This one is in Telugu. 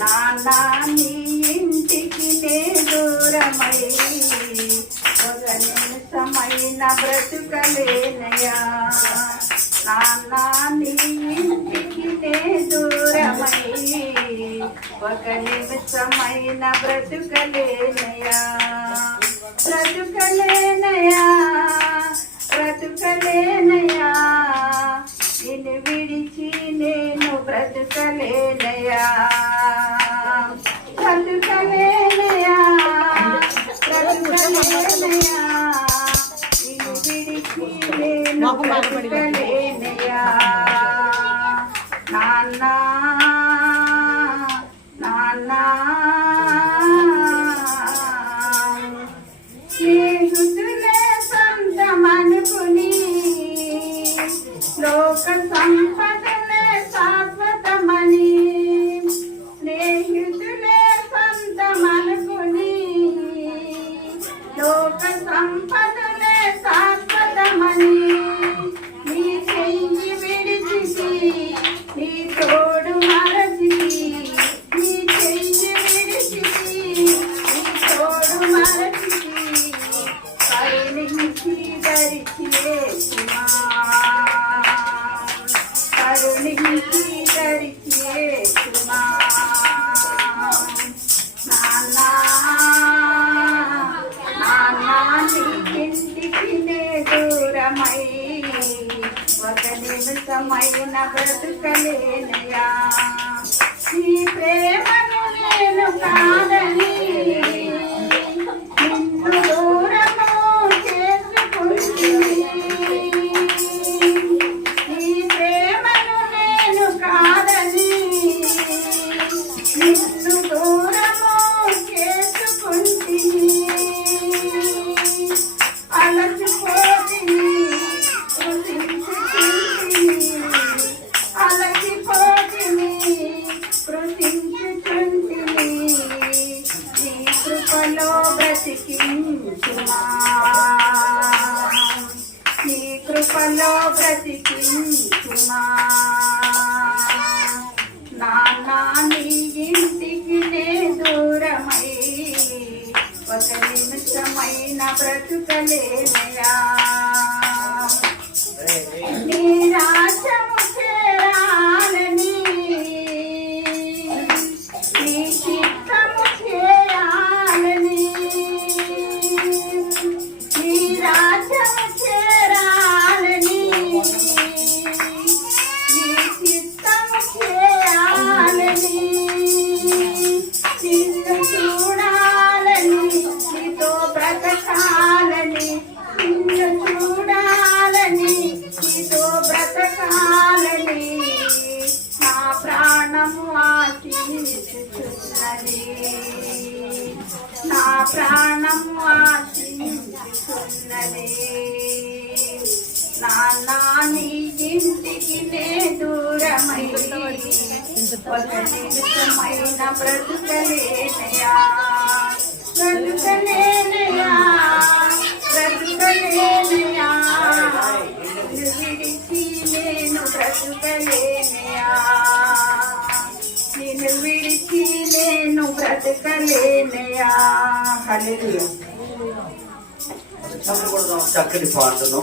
నాన్న నీ ఇంటికి నే దూరమై ఒక నిమిషమైన బ్రతుకలేనయా నాన్న నీ ఇంటికి నే దూరమై ఒక నిమిషమైన బ్రతుకలేనయా బ్రతుకలేనయా నేను బాధపడి నిమిషమైన బ్రతుకలేనయా నీ ప్రేమను నిన్ను దూరము చేసుకుంటిని. అలసిపోతిని, కృషించుచుంటిని. అలసిపోతిని, కృషించుచుంటిని. నీ కృపలో బ్రతికించుమా నీ కృపలో బ్రతికించుమా నాన్న బ్రతుకలేనయా నీ రాజ్యము చేరాలని నీ చిత్తము చేయాలని నీ రాజ్యము చేరాలని నీ చిత్తము చేయాలని నిన్ను ఆశించుచున్నది నా ప్రాణం ఆశించుచున్నది నాన్న నీ ఇంటికి నే దూరమై ఒక బ్రతుకలేనయా? బ్రతుకలేనయా? బ్రతుకలేనయా విడిచి నేను బ్రతుకలేనయా చక్కని పాటను